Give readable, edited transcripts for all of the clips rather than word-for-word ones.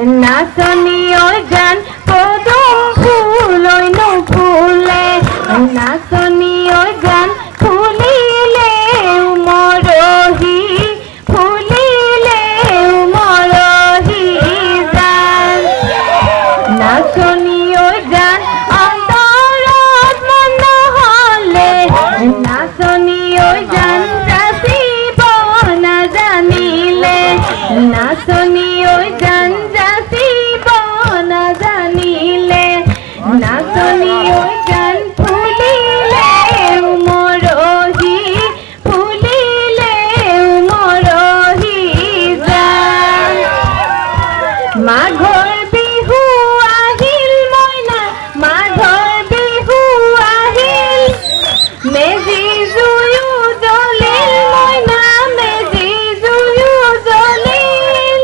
নাচনি ওই গান পদুম ফুল ওই নো ফুলে নাচনি ওই গান ফুলিলে মরহি ফুলিলে মরহি গান নাচনি ওই গান অন্তরত মন হলে নাচনি ওই গান যাচিব না জানিলে নাচনি ওই গান যাচিব না জানিলে নাচনি ওই গান ফুলিলে মরহি ফুলিলে মরহি গান মাঘৰ বিহু আহিল মইনা মাঘৰ বিহু আহিল মেজি জুয়ো জ্বলিল মইনা মেজি জুয়ো জ্বলিল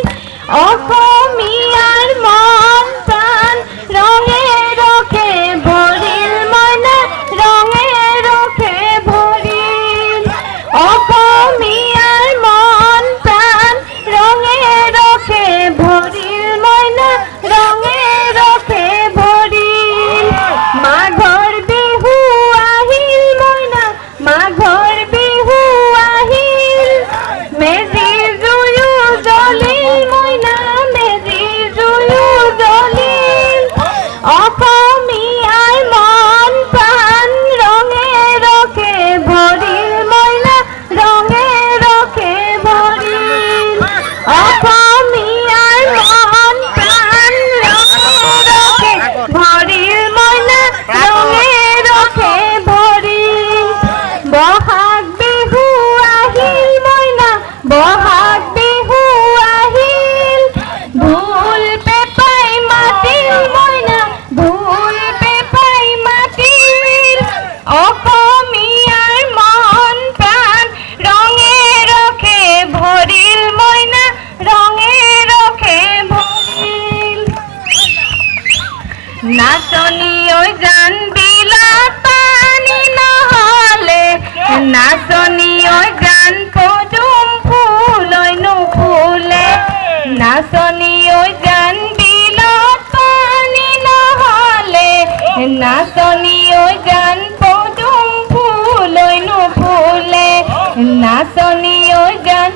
অসমীয়াৰ মন প্ৰাণ ৰঙে ৰখে ভৰিল মইনা ৰঙে ৰখে ভৰিল অসমীয়াৰ মন প্ৰাণ ৰঙে ৰখে ভৰিল মইনা ৰঙে ৰখে ভৰিল মাঘৰ বিহু আহিল মইনা মাঘৰ বিহু আহিল মেজি জুয়ো জ্বলিল মইনা মেজি জুয়ো জ্বলিল অসমীয়াৰ মন প্ৰাণ ৰঙে ৰখে ভৰিল মইনা ৰঙে ৰখে ভৰিল অসমীয়াৰ মন প্ৰাণ ৰঙে ৰখে ভৰিল মইনা ৰঙে ৰখে ভৰিল বহাগ বিহু আহিল মইনা বহাগ বিহু আহিল ঢোল পেঁপাই মাতিল মইনা ঢোল পেঁপাই মাতিল অসমীয়াৰ মন প্ৰাণ ৰঙে ৰখে ভৰিল মইনা ৰঙে ৰখে ভৰিল নাচনি ওই গান বিলাত পানী নহলে নাচনি ওই গান পদুম ফুল ওই নুফুলে নাচনি ওই গান বিলাত পানী নহলে নাচনি ওই গান পদুম ফুল ওই নুফুলে নাচনি ওই গান